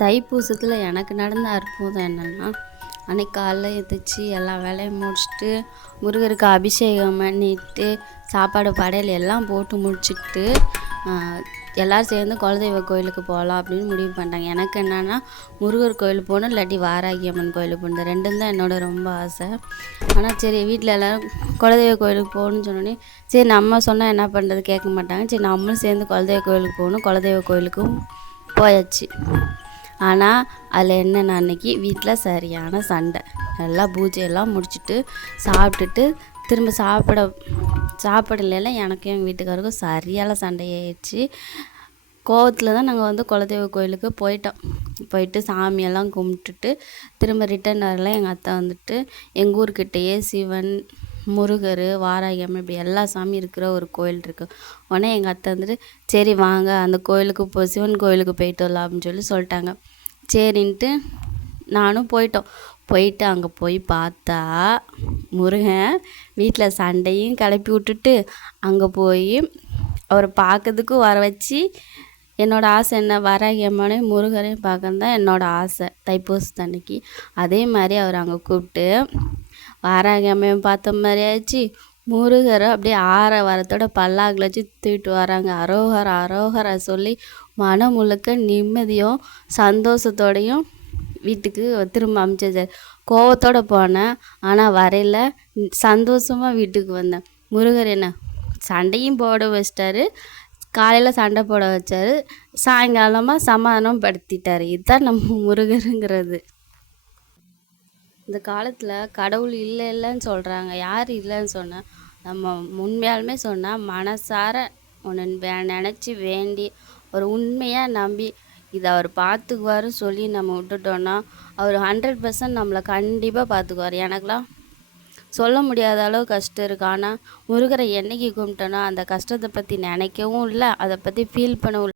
தைப்பூசத்தில் எனக்கு நடந்த அற்புதம் என்னென்னா, அன்றைக்கி காலைல எழுந்திரிச்சி எல்லா வேலையும் முடிச்சுட்டு முருகருக்கு அபிஷேகம் பண்ணிட்டு சாப்பாடு படையல் எல்லாம் போட்டு முடிச்சுட்டு எல்லோரும் சேர்ந்து குலதெய்வ கோயிலுக்கு போகலாம் அப்படின்னு முடிவு பண்ணிட்டாங்க. எனக்கு என்னென்னா முருகர் கோயில் போகணும், இல்லாட்டி வாராகி அம்மன் கோயிலுக்கு போகணும். ரெண்டும் தான் என்னோட ரொம்ப ஆசை. ஆனால் சரி வீட்டில் எல்லோரும் குலதெய்வ கோயிலுக்கு போகணுன்னு சொன்னோடனே சரி நம்ம சொன்னால் என்ன பண்ணுறது கேட்க மாட்டாங்க. சரி நம்மளும் சேர்ந்து குலதெய்வ கோயிலுக்கு போகணும். குலதெய்வ கோயிலுக்கும் போயாச்சு. ஆனால் அதில் என்னென்ன அன்றைக்கி வீட்டில் சரியான சண்டை. எல்லாம் பூஜையெல்லாம் முடிச்சுட்டு சாப்பிட்டுட்டு திரும்ப சாப்பிடல எனக்கும் எங்கள் வீட்டுக்காருக்கும் சரியான சண்டையாயிடுச்சு. கோவத்தில் தான் நாங்கள் குலதெய்வ கோயிலுக்கு போயிட்டு சாமியெல்லாம் கும்பிட்டுட்டு திரும்ப ரிட்டன் வரல. எங்கள் அத்தை எங்கள் ஊர்கிட்டயே சிவன், முருகர், வாராகி அம்மன் இப்படி எல்லா சாமியும் இருக்கிற ஒரு கோயில் இருக்குது. உடனே எங்கள் அத்தை சரி வாங்க அந்த கோயிலுக்கு சிவன் கோயிலுக்கு போயிட்டு வரலாம் அப்படின்னு சொல்லிட்டாங்க. சரின்ட்டு நானும் போயிட்டு அங்கே போய் பார்த்தா முருகன் வீட்டில் சண்டையும் கிளப்பி விட்டுட்டு அங்கே போய் அவரை பார்க்கறதுக்கும் வர வச்சு என்னோடய ஆசை என்ன, வாராகி அம்மனையும் முருகரையும் பார்க்கறது தான் என்னோடய ஆசை தைப்பூசத்தன்னைக்கு. அதே மாதிரி அவர் அங்கே கூப்பிட்டு வாராகி அம்மையும் பார்த்த மாதிரி ஆயிடுச்சு. முருகரை அப்படியே வரத்தோட பல்லாக்கில் வச்சு தூக்கிட்டு வராங்க. அரோகரா அரோகரா சொல்லி மனம் முழுக்க நிம்மதியும் சந்தோஷத்தோடையும் வீட்டுக்கு திரும்ப அனுப்பிச்சார். கோவத்தோடு போனேன், ஆனால் வரையில் சந்தோஷமாக வீட்டுக்கு வந்தேன். முருகர் என்ன சண்டையும் போட வச்சிட்டாரு, காலையில் சண்டை போட வச்சார், சாயங்காலமாக சமாதானம் படுத்திட்டார். இதுதான் நம்ம முருகருங்கிறது. இந்த காலத்தில் கடவுள் இல்லைன்னு சொல்கிறாங்க. யார் இல்லைன்னு சொன்னால், நம்ம உண்மையாலுமே சொன்னால் மனசார ஒன்று நினச்சி வேண்டி ஒரு உண்மையாக நம்பி இதை அவர் பார்த்துக்குவார் சொல்லி நம்ம விட்டுட்டோன்னா அவர் 100% நம்மளை கண்டிப்பாக பார்த்துக்குவார். எனக்கெலாம் சொல்ல முடியாத அளவு கஷ்டம் இருக்குது. ஆனால் முருகரை என்றைக்கு கும்பிட்டோன்னா அந்த கஷ்டத்தை பற்றி நினைக்கவும் இல்லை, அதை பற்றி ஃபீல் பண்ணவும் இல்லை.